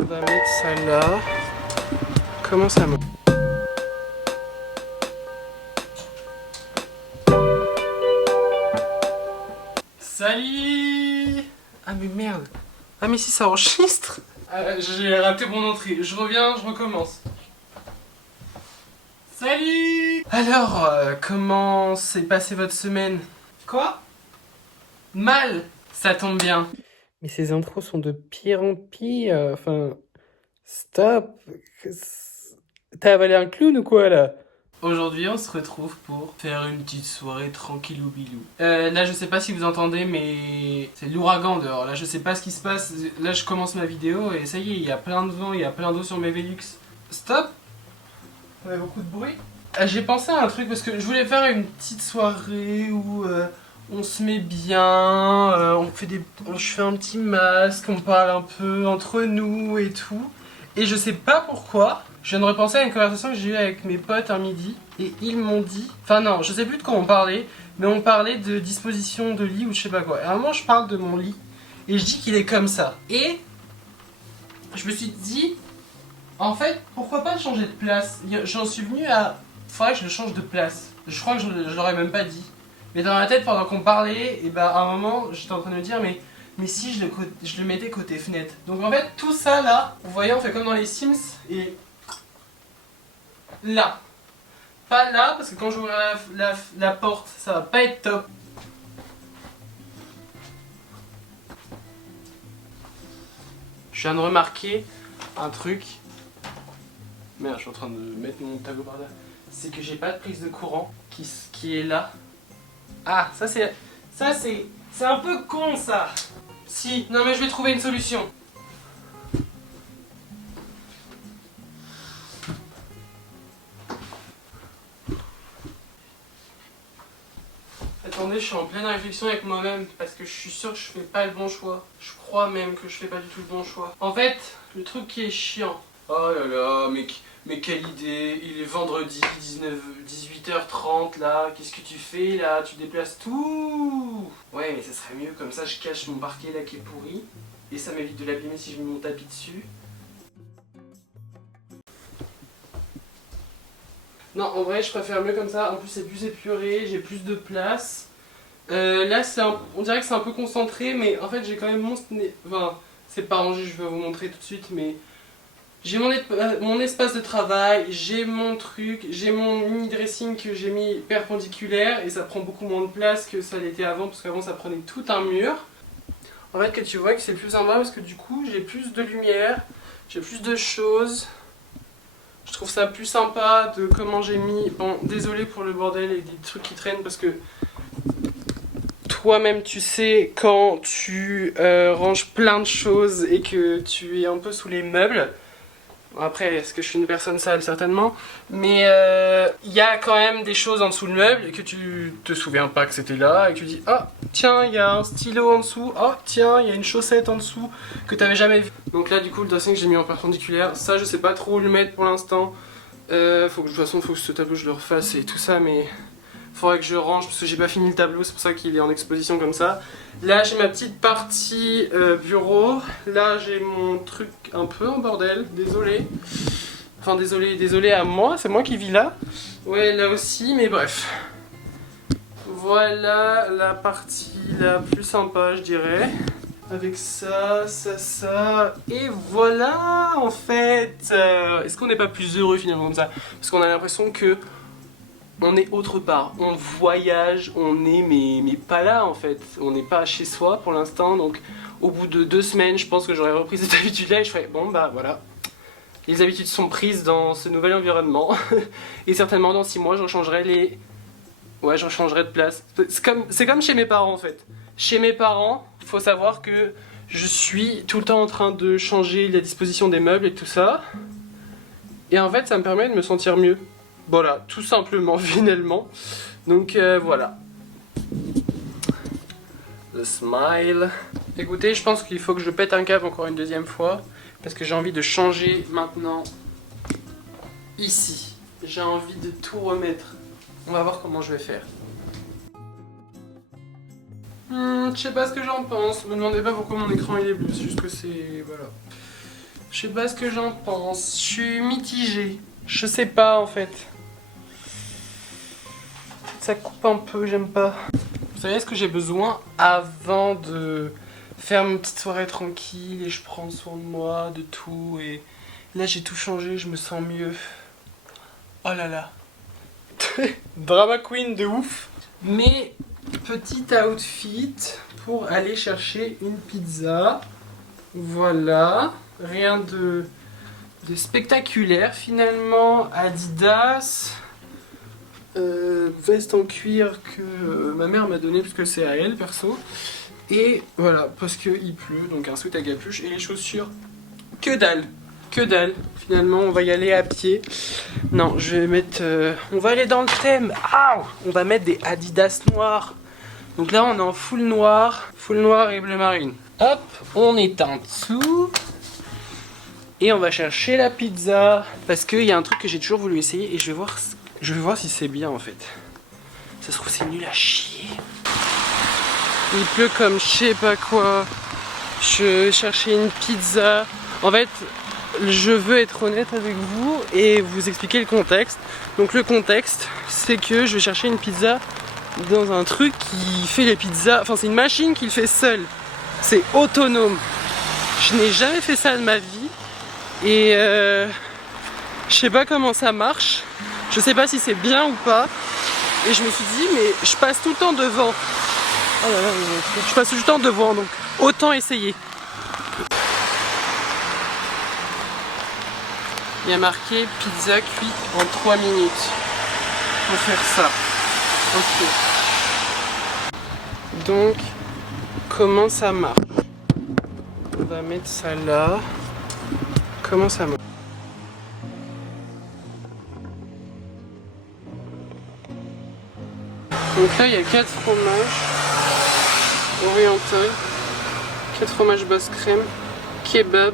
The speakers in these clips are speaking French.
On va mettre ça là. Comment ça monte? Salut! Ah mais merde! Ah mais si ça enregistre! J'ai raté mon entrée. Je reviens, je recommence. Salut! Alors, comment s'est passée votre semaine? Quoi? Mal! Ça tombe bien. Mais ces intros sont de pire en pire. Enfin, stop. T'as avalé un clown ou quoi là? Aujourd'hui, on se retrouve pour faire une petite soirée tranquillou bilou. Là, je sais pas si vous entendez, mais c'est l'ouragan dehors. Là, je sais pas ce qui se passe. Là, je commence ma vidéo et ça y est, il y a plein de vent, il y a plein d'eau sur mes Velux. Stop! On a beaucoup de bruit. J'ai pensé à un truc parce que je voulais faire une petite soirée où on se met bien, je fais un petit masque, on parle un peu entre nous et tout. Et je sais pas pourquoi, je viens de repenser à une conversation que j'ai eue avec mes potes un midi et ils m'ont dit, enfin non, je sais plus de quoi on parlait, mais on parlait de disposition de lit ou je sais pas quoi. Et à un moment, je parle de mon lit et je dis qu'il est comme ça. Et je me suis dit, en fait, pourquoi pas changer de place? J'en suis venu à, faudrait que je le change de place. Je crois que je l'aurais même pas dit. Mais dans ma tête, pendant qu'on parlait, et bah à un moment, j'étais en train de me dire, mais si je le mettais côté fenêtre. Donc en fait, tout ça là, vous voyez, on fait comme dans les Sims, et là. Pas là, parce que quand j'ouvre la porte, ça va pas être top. Je viens de remarquer un truc. Merde, je suis en train de mettre mon tableau par là. C'est que j'ai pas de prise de courant qui est là. Ah, c'est un peu con ça. Si, non mais je vais trouver une solution. Attendez, je suis en pleine réflexion avec moi-même parce que je suis sûr que je fais pas le bon choix. Je crois même que je fais pas du tout le bon choix. En fait, le truc qui est chiant. Oh là là, mais quelle idée. Il est vendredi 18h30 là. Qu'est-ce que tu fais là? Tu déplaces tout. Ouais, mais ça serait mieux comme ça. Je cache mon parquet là qui est pourri. Et ça m'évite de l'abîmer si je mets mon tapis dessus. Non, en vrai, je préfère mieux comme ça. En plus, c'est plus épuré, j'ai plus de place. Là, on dirait que c'est un peu concentré, mais en fait, j'ai quand même enfin, c'est pas rangé, je vais vous montrer tout de suite, mais j'ai mon espace de travail, j'ai mon truc, j'ai mon mini dressing que j'ai mis perpendiculaire, et ça prend beaucoup moins de place que ça l'était avant, parce qu'avant, ça prenait tout un mur. En fait, que tu vois que c'est plus sympa, parce que du coup, j'ai plus de lumière, j'ai plus de choses. Je trouve ça plus sympa de comment j'ai mis... Bon, désolé pour le bordel et des trucs qui traînent parce que toi-même tu sais quand tu ranges plein de choses et que tu es un peu sous les meubles. Après, est-ce que je suis une personne sale? Certainement. Mais il y a quand même des choses en dessous le meuble et que tu te souviens pas que c'était là et que tu dis ah tiens, il y a un stylo en dessous, ah tiens, il y a une chaussette en dessous que tu avais jamais vu. Donc là du coup le dressing que j'ai mis en perpendiculaire, ça je sais pas trop où le mettre pour l'instant. De toute façon faut que ce tableau je le refasse et tout ça, mais faudrait que je range parce que j'ai pas fini le tableau, c'est pour ça qu'il est en exposition comme ça. Là j'ai ma petite partie bureau, là j'ai mon truc un peu en bordel, désolé. Enfin désolé à moi, c'est moi qui vis là. Ouais, là aussi, mais bref. Voilà la partie la plus sympa, je dirais. Avec ça, et voilà en fait. Est-ce qu'on n'est pas plus heureux finalement comme ça? Parce qu'on a l'impression que on est autre part, on voyage, on est mais pas là en fait. On n'est pas chez soi pour l'instant, donc au bout de 2 semaines, je pense que j'aurais repris cette habitude-là et je ferais bon bah voilà. Les habitudes sont prises dans ce nouvel environnement et certainement dans 6 mois, je changerai de place. C'est comme chez mes parents en fait. Chez mes parents, il faut savoir que je suis tout le temps en train de changer la disposition des meubles et tout ça. Et en fait, ça me permet de me sentir mieux. Voilà, tout simplement, finalement. Donc voilà. Le smile. Écoutez, je pense qu'il faut que je pète un câble encore une deuxième fois. Parce que j'ai envie de changer maintenant. Ici. J'ai envie de tout remettre. On va voir comment je vais faire. Je sais pas ce que j'en pense. Me demandez pas pourquoi mon écran il est bleu. C'est juste que c'est... Voilà. Je sais pas ce que j'en pense. Je suis mitigée. Je sais pas en fait. Ça coupe un peu, j'aime pas. Vous savez ce que j'ai besoin avant de faire une petite soirée tranquille et je prends soin de moi, de tout. Et là j'ai tout changé, je me sens mieux. Oh là là. Drama queen de ouf. Mais petit outfit pour aller chercher une pizza. Voilà. Rien de spectaculaire finalement. Adidas. Veste en cuir que ma mère m'a donné parce que c'est à elle perso. Et voilà, parce qu'il pleut, donc un sweat à capuche et les chaussures. Que dalle. Que dalle. Finalement, on va y aller à pied. Non, je vais mettre... on va aller dans le thème. Ah, on va mettre des Adidas noirs. Donc là, on est en full noir et bleu marine. Hop, on est en dessous. Et on va chercher la pizza. Parce qu'il y a un truc que j'ai toujours voulu essayer et je vais voir si c'est bien en fait. Ça se trouve c'est nul à chier. Il pleut comme je sais pas quoi. Je cherchais une pizza. En fait, je veux être honnête avec vous et vous expliquer le contexte. Donc le contexte, c'est que je vais chercher une pizza dans un truc qui fait les pizzas. Enfin, c'est une machine qui le fait seule. C'est autonome. Je n'ai jamais fait ça de ma vie. Et je sais pas comment ça marche. Je sais pas si c'est bien ou pas. Et je me suis dit, mais je passe tout le temps devant. Oh là là, je passe tout le temps devant, donc autant essayer. Il y a marqué pizza cuite en 3 minutes. Faut faire ça. Ok. Donc, comment ça marche? On va mettre ça là. Comment ça marche? Donc là, il y a 4 fromages orientaux, 4 fromages basse crème, kebab.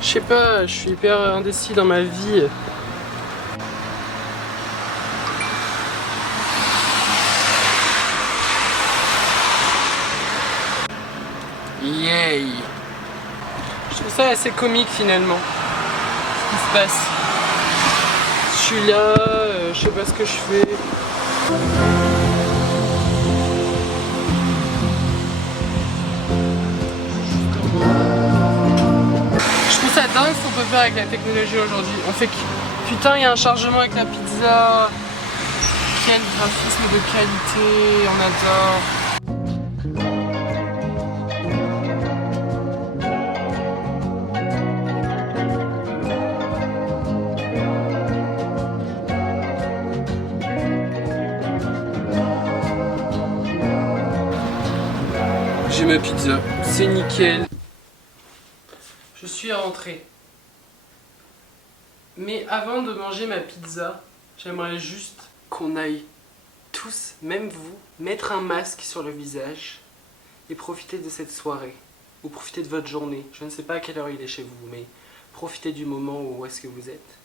Je sais pas, je suis hyper indécis dans ma vie. Yay! Je trouve ça assez comique finalement, ce qui se passe. Je suis là, je sais pas ce que je fais. Ça dingue ce qu'on peut faire avec la technologie aujourd'hui. On fait que... Putain, il y a un chargement avec la pizza. Quel graphisme de qualité, on adore. J'ai ma pizza, c'est nickel. Je suis rentré. Mais avant de manger ma pizza, j'aimerais juste qu'on aille tous, même vous, mettre un masque sur le visage et profiter de cette soirée. Ou profiter de votre journée. Je ne sais pas à quelle heure il est chez vous, mais profitez du moment où est-ce que vous êtes.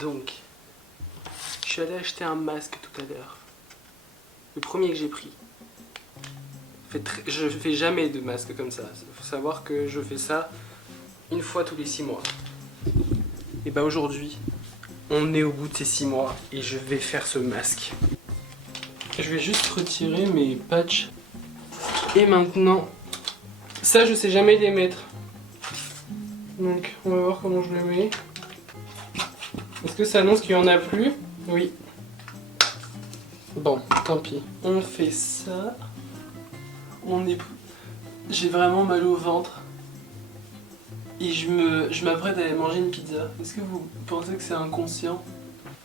Donc, je suis allé acheter un masque tout à l'heure. Le premier que j'ai pris. Je fais jamais de masque comme ça. Il faut savoir que je fais ça une fois tous les 6 mois. Et bah aujourd'hui, on est au bout de ces 6 mois et je vais faire ce masque. Je vais juste retirer mes patchs. Et maintenant, ça je sais jamais les mettre. Donc on va voir comment je le mets. Est-ce que ça annonce qu'il n'y en a plus? Oui. Bon, tant pis. On fait ça. J'ai vraiment mal au ventre. Et je m'apprête à aller manger une pizza. Est-ce que vous pensez que c'est inconscient?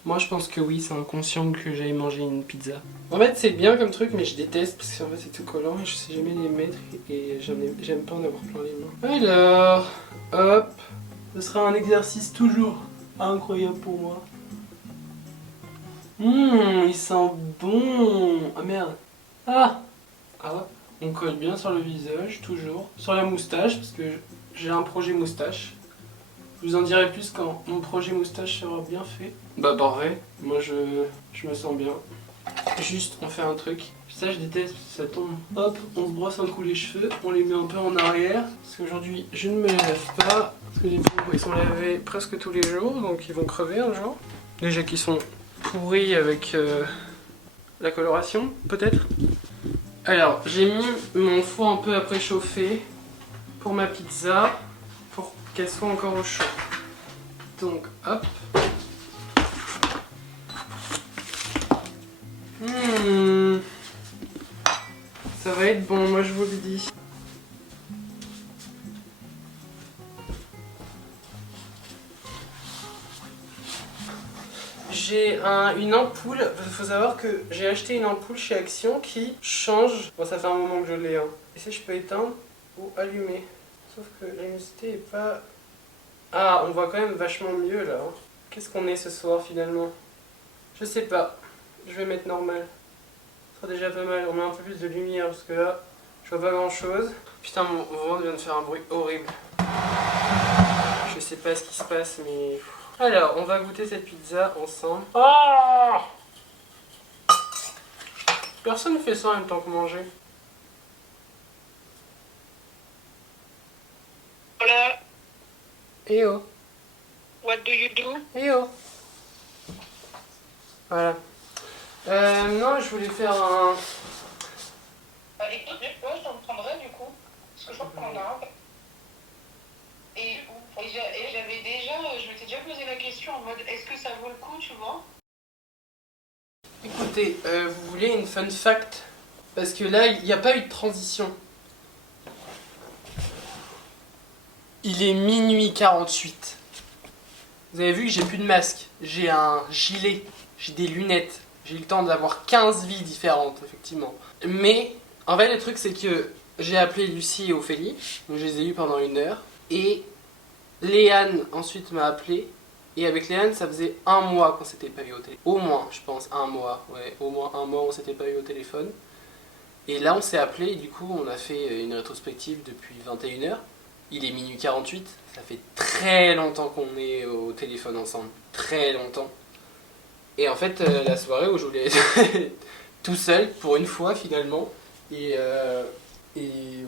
Moi je pense que oui, c'est inconscient que j'aille manger une pizza. En fait c'est bien comme truc mais je déteste parce que en fait c'est tout collant et je sais jamais les mettre et j'aime pas en avoir plein les mains. Alors, hop, ce sera un exercice toujours incroyable pour moi. Il sent bon. Ah merde. Ah, on colle bien sur le visage, toujours. Sur la moustache parce que j'ai un projet moustache. Je vous en dirai plus quand mon projet moustache sera bien fait. Bah pareil, moi je me sens bien. Juste, on fait un truc. Ça je déteste parce que ça tombe. Hop, on se brosse un coup les cheveux, on les met un peu en arrière. Parce qu'aujourd'hui, je ne me les lève pas. Parce Les bouts, ils sont lavés presque tous les jours, donc ils vont crever un jour. Déjà qu'ils sont pourris avec la coloration, peut-être. Alors, j'ai mis mon four un peu à préchauffer pour ma pizza, pour qu'elle soit encore au chaud. Donc, hop. Ça va être bon, moi je vous le dis. J'ai une ampoule, il faut savoir que j'ai acheté une ampoule chez Action qui change. Bon, ça fait un moment que je l'ai, hein. Et si je peux éteindre ou allumer. Sauf que la luminosité est pas... Ah, on voit quand même vachement mieux là. Hein. Qu'est-ce qu'on est ce soir finalement? Je sais pas. Je vais mettre normal. Ce sera déjà pas mal. On met un peu plus de lumière parce que là, je vois pas grand chose. Putain, mon ventre vient de faire un bruit horrible. Je sais pas ce qui se passe, mais... Alors, on va goûter cette pizza ensemble. Oh! Personne ne fait ça en même temps que manger. Hola. Eh oh. What do you do? Eh oh. Voilà. Non, je voulais faire un... Écoute, ouais, je t'en prendrai du coup. Parce que je crois qu'on a un. Et j'avais déjà, je m'étais déjà posé la question en mode est-ce que ça vaut le coup, tu vois? Écoutez, vous voulez une fun fact? Parce que là, il n'y a pas eu de transition. Il est minuit 48. Vous avez vu que j'ai plus de masque. J'ai un gilet, j'ai des lunettes. J'ai eu le temps d'avoir 15 vies différentes, effectivement. Mais, en fait, le truc, c'est que j'ai appelé Lucie et Ophélie. Donc, je les ai eues pendant 1 heure. Et Léane, ensuite, m'a appelé. Et avec Léane, ça faisait 1 mois qu'on s'était pas eu au téléphone. Au moins, je pense, 1 mois. Ouais, au moins 1 mois, on s'était pas eu au téléphone. Et là, on s'est appelé et du coup, on a fait une rétrospective depuis 21 h. Il est minuit 48. Ça fait très longtemps qu'on est au téléphone ensemble. Très longtemps. Et en fait, la soirée où je voulais être tout seul, pour une fois, finalement. Et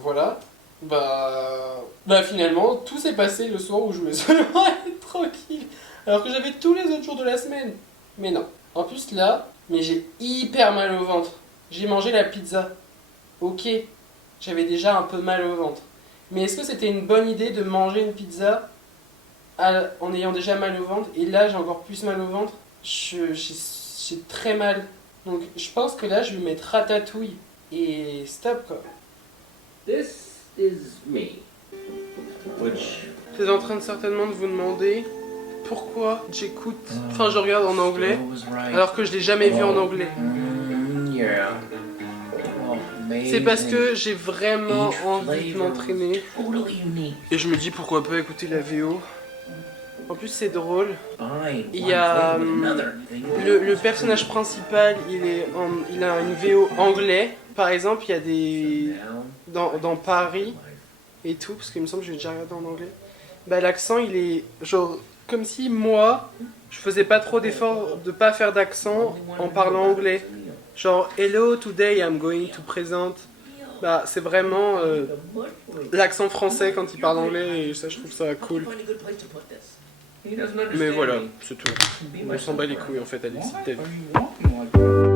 voilà. Bah finalement, tout s'est passé le soir où je voulais seulement être tranquille. Alors que j'avais tous les autres jours de la semaine. Mais non. En plus là, mais j'ai hyper mal au ventre. J'ai mangé la pizza. Ok, j'avais déjà un peu mal au ventre. Mais est-ce que c'était une bonne idée de manger une pizza en ayant déjà mal au ventre? Et là, j'ai encore plus mal au ventre. J'ai très mal. Donc je pense que là, je vais mettre ratatouille. Et stop quoi. This is me. Which... Vous êtes en train de certainement de vous demander pourquoi j'écoute, enfin je regarde en anglais, alors que je l'ai jamais vu en anglais. Yeah. C'est parce que j'ai vraiment envie de m'entraîner. Et je me dis pourquoi pas écouter la VO. En plus c'est drôle. Il y a le personnage principal, il a une VO anglais. Par exemple, il y a des dans Paris et tout, parce qu'il me semble que j'ai déjà regardé en anglais. Bah l'accent il est genre comme si moi je faisais pas trop d'efforts de pas faire d'accent en parlant anglais. Genre hello today I'm going to present. Bah c'est vraiment l'accent français quand il parle anglais et ça je trouve ça cool. Mais voilà, c'est tout. On s'en bat les couilles en fait, Alexis, t'as vu.